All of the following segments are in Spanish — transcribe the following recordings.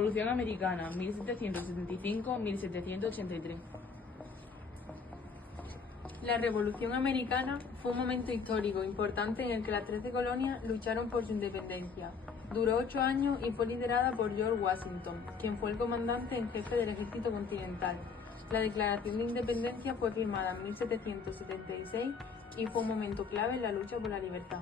Revolución Americana, 1775-1783. La Revolución Americana fue un momento histórico importante en el que las 13 colonias lucharon por su independencia. Duró 8 años y fue liderada por George Washington, quien fue el comandante en jefe del ejército continental. La Declaración de Independencia fue firmada en 1776 y fue un momento clave en la lucha por la libertad.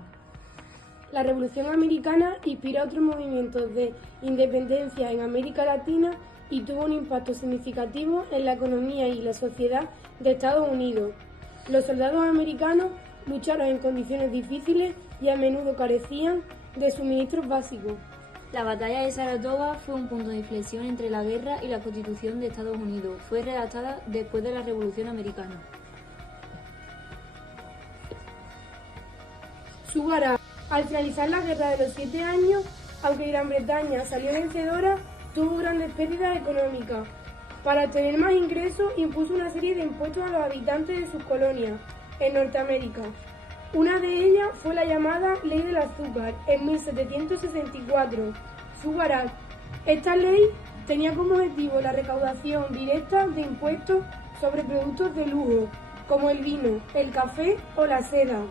La Revolución Americana inspiró otros movimientos de independencia en América Latina y tuvo un impacto significativo en la economía y la sociedad de Estados Unidos. Los soldados americanos lucharon en condiciones difíciles y a menudo carecían de suministros básicos. La batalla de Saratoga fue un punto de inflexión entre la guerra y la Constitución de Estados Unidos. Fue redactada después de la Revolución Americana. Sugará. Al finalizar la Guerra de los 7 años, aunque Gran Bretaña salió vencedora, tuvo grandes pérdidas económicas. Para obtener más ingresos, impuso una serie de impuestos a los habitantes de sus colonias en Norteamérica. Una de ellas fue la llamada Ley del Azúcar, en 1764, Sugar Act. Esta ley tenía como objetivo la recaudación directa de impuestos sobre productos de lujo, como el vino, el café o la seda,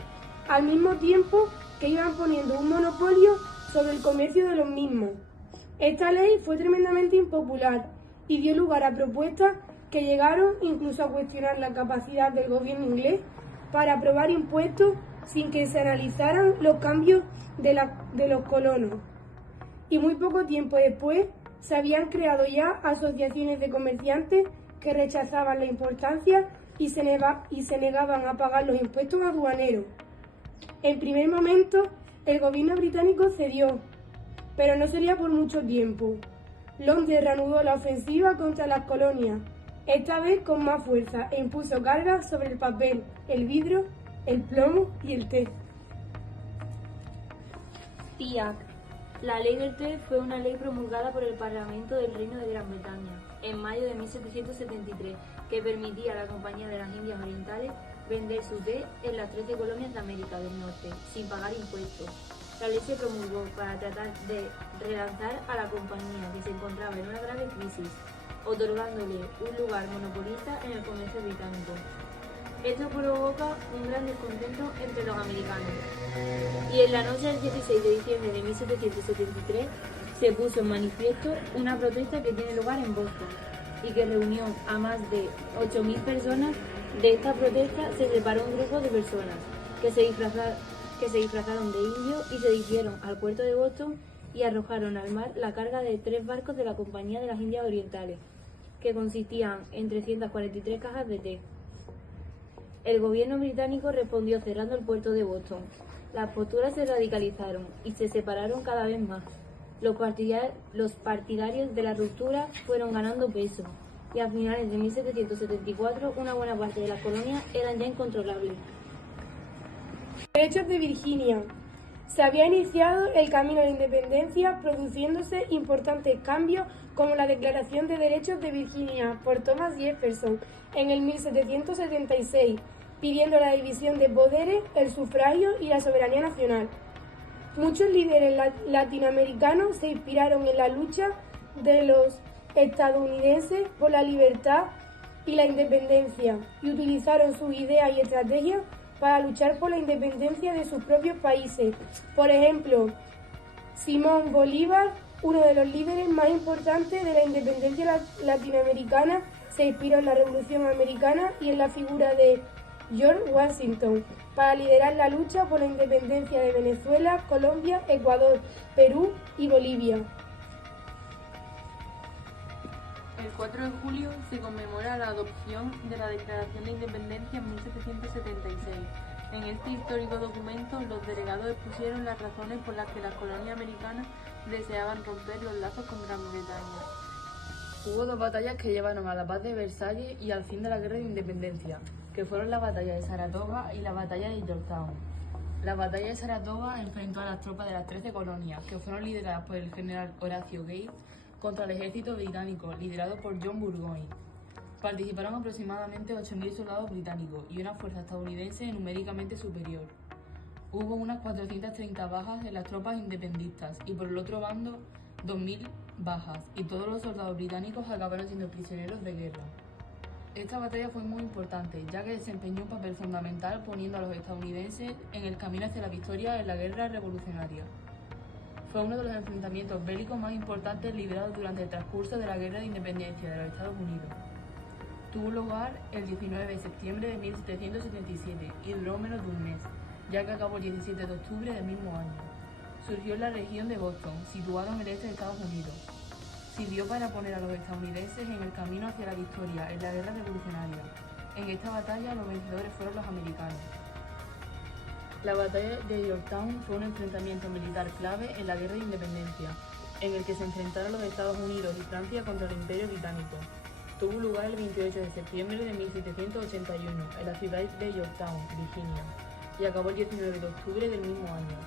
al mismo tiempo que iban poniendo un monopolio sobre el comercio de los mismos. Esta ley fue tremendamente impopular y dio lugar a propuestas que llegaron incluso a cuestionar la capacidad del gobierno inglés para aprobar impuestos sin que se analizaran los cambios de los colonos. Y muy poco tiempo después se habían creado ya asociaciones de comerciantes que rechazaban la importancia y se negaban a pagar los impuestos aduaneros. En primer momento, el gobierno británico cedió, pero no sería por mucho tiempo. Londres reanudó la ofensiva contra las colonias, esta vez con más fuerza, e impuso cargas sobre el papel, el vidrio, el plomo y el té. TIAC. La ley del té fue una ley promulgada por el Parlamento del Reino de Gran Bretaña en mayo de 1773 que permitía a la Compañía de las Indias Orientales vender su té en las 13 colonias de América del Norte sin pagar impuestos. La ley se promulgó para tratar de relanzar a la compañía que se encontraba en una grave crisis, otorgándole un lugar monopolista en el comercio británico. Esto provoca un gran descontento entre los americanos. Y en la noche del 16 de diciembre de 1773 se puso en manifiesto una protesta que tiene lugar en Boston y que reunió a más de 8.000 personas. De esta protesta se separó un grupo de personas que se disfrazaron de indios y se dirigieron al puerto de Boston y arrojaron al mar la carga de 3 barcos de la Compañía de las Indias Orientales, que consistían en 343 cajas de té. El gobierno británico respondió cerrando el puerto de Boston. Las posturas se radicalizaron y se separaron cada vez más. Los partidarios de la ruptura fueron ganando peso y a finales de 1774 una buena parte de las colonias eran ya incontrolables. Derechos de Virginia. Se había iniciado el camino a la independencia, produciéndose importantes cambios como la Declaración de Derechos de Virginia por Thomas Jefferson en el 1776, pidiendo la división de poderes, el sufragio y la soberanía nacional. Muchos líderes latinoamericanos se inspiraron en la lucha de los estadounidenses por la libertad y la independencia y utilizaron sus ideas y estrategias para luchar por la independencia de sus propios países. Por ejemplo, Simón Bolívar, uno de los líderes más importantes de la independencia latinoamericana, se inspiró en la Revolución Americana y en la figura de George Washington para liderar la lucha por la independencia de Venezuela, Colombia, Ecuador, Perú y Bolivia. El 4 de julio se conmemora la adopción de la Declaración de Independencia en 1776. En este histórico documento, los delegados expusieron las razones por las que las colonias americanas deseaban romper los lazos con Gran Bretaña. Hubo 2 batallas que llevaron a la paz de Versalles y al fin de la guerra de independencia, que fueron la batalla de Saratoga y la batalla de Yorktown. La batalla de Saratoga enfrentó a las tropas de las 13 colonias, que fueron lideradas por el general Horatio Gates, contra el ejército británico, liderado por John Burgoyne. Participaron aproximadamente 8.000 soldados británicos y una fuerza estadounidense numéricamente superior. Hubo unas 430 bajas en las tropas independistas y por el otro bando 2.000 bajas y todos los soldados británicos acabaron siendo prisioneros de guerra. Esta batalla fue muy importante, ya que desempeñó un papel fundamental poniendo a los estadounidenses en el camino hacia la victoria en la guerra revolucionaria. Fue uno de los enfrentamientos bélicos más importantes librados durante el transcurso de la Guerra de Independencia de los Estados Unidos. Tuvo lugar el 19 de septiembre de 1777 y duró menos de un mes, ya que acabó el 17 de octubre del mismo año. Surgió en la región de Boston, situado en el este de Estados Unidos. Sirvió para poner a los estadounidenses en el camino hacia la victoria en la guerra revolucionaria. En esta batalla los vencedores fueron los americanos. La batalla de Yorktown fue un enfrentamiento militar clave en la guerra de independencia, en el que se enfrentaron los Estados Unidos y Francia contra el Imperio Británico. Tuvo lugar el 28 de septiembre de 1781 en la ciudad de Yorktown, Virginia, y acabó el 19 de octubre del mismo año,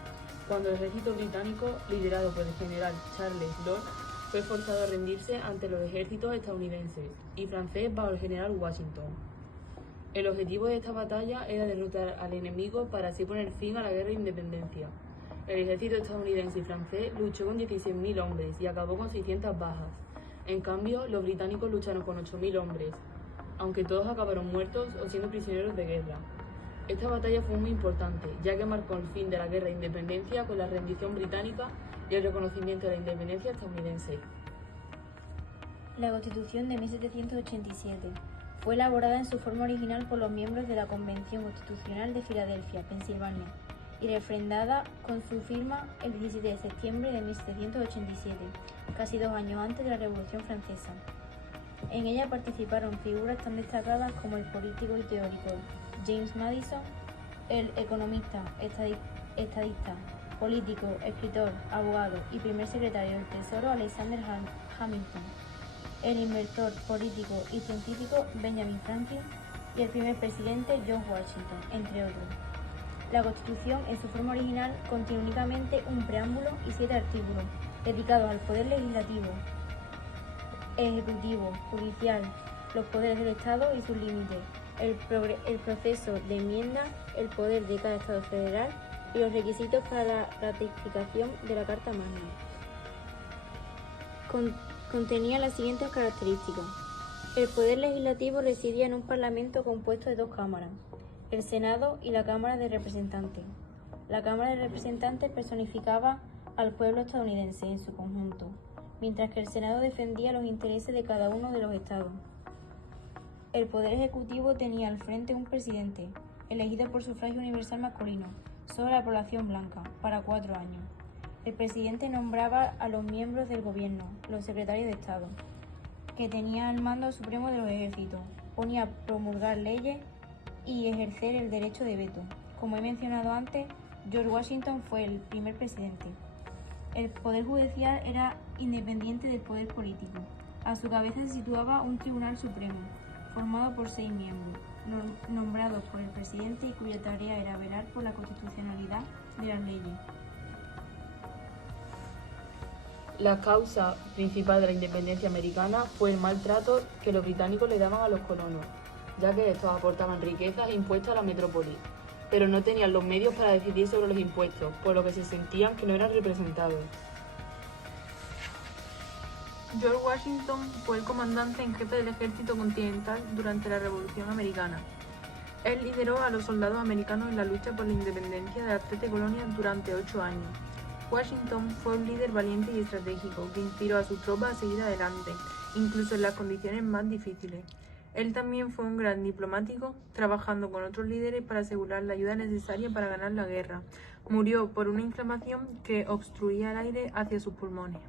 cuando el ejército británico, liderado por el general Charles Lord, fue forzado a rendirse ante los ejércitos estadounidenses y francés bajo el general Washington. El objetivo de esta batalla era derrotar al enemigo para así poner fin a la guerra de independencia. El ejército estadounidense y francés luchó con 16.000 hombres y acabó con 600 bajas. En cambio, los británicos lucharon con 8.000 hombres, aunque todos acabaron muertos o siendo prisioneros de guerra. Esta batalla fue muy importante, ya que marcó el fin de la guerra de independencia con la rendición británica y el reconocimiento de la independencia estadounidense. La Constitución de 1787 fue elaborada en su forma original por los miembros de la Convención Constitucional de Filadelfia, Pensilvania, y refrendada con su firma el 17 de septiembre de 1787, casi 2 años antes de la Revolución Francesa. En ella participaron figuras tan destacadas como el político y teórico James Madison, el economista, estadista, político, escritor, abogado y primer secretario del Tesoro Alexander Hamilton, el inventor, político y científico Benjamin Franklin y el primer presidente George Washington, entre otros. La Constitución, en su forma original, contiene únicamente un preámbulo y 7 artículos dedicados al poder legislativo, ejecutivo, judicial, los poderes del Estado y sus límites, el proceso de enmienda, el poder de cada Estado federal y los requisitos para la ratificación de la Carta Magna. Contenía las siguientes características. El poder legislativo residía en un parlamento compuesto de 2 cámaras, el Senado y la Cámara de Representantes. La Cámara de Representantes personificaba al pueblo estadounidense en su conjunto, mientras que el Senado defendía los intereses de cada uno de los estados. El Poder Ejecutivo tenía al frente un presidente, elegido por sufragio universal masculino, sobre la población blanca, para 4 años. El presidente nombraba a los miembros del gobierno, los secretarios de Estado, que tenían el mando supremo de los ejércitos, ponía a promulgar leyes y ejercer el derecho de veto. Como he mencionado antes, George Washington fue el primer presidente. El poder judicial era independiente del poder político. A su cabeza se situaba un tribunal supremo, formado por 6 miembros, nombrados por el presidente y cuya tarea era velar por la constitucionalidad de las leyes. La causa principal de la independencia americana fue el maltrato que los británicos le daban a los colonos, ya que estos aportaban riquezas e impuestos a la metrópoli, pero no tenían los medios para decidir sobre los impuestos, por lo que se sentían que no eran representados. George Washington fue el comandante en jefe del ejército continental durante la Revolución Americana. Él lideró a los soldados americanos en la lucha por la independencia de las 13 colonias durante 8 años. Washington fue un líder valiente y estratégico que inspiró a sus tropas a seguir adelante, incluso en las condiciones más difíciles. Él también fue un gran diplomático, trabajando con otros líderes para asegurar la ayuda necesaria para ganar la guerra. Murió por una inflamación que obstruía el aire hacia sus pulmones.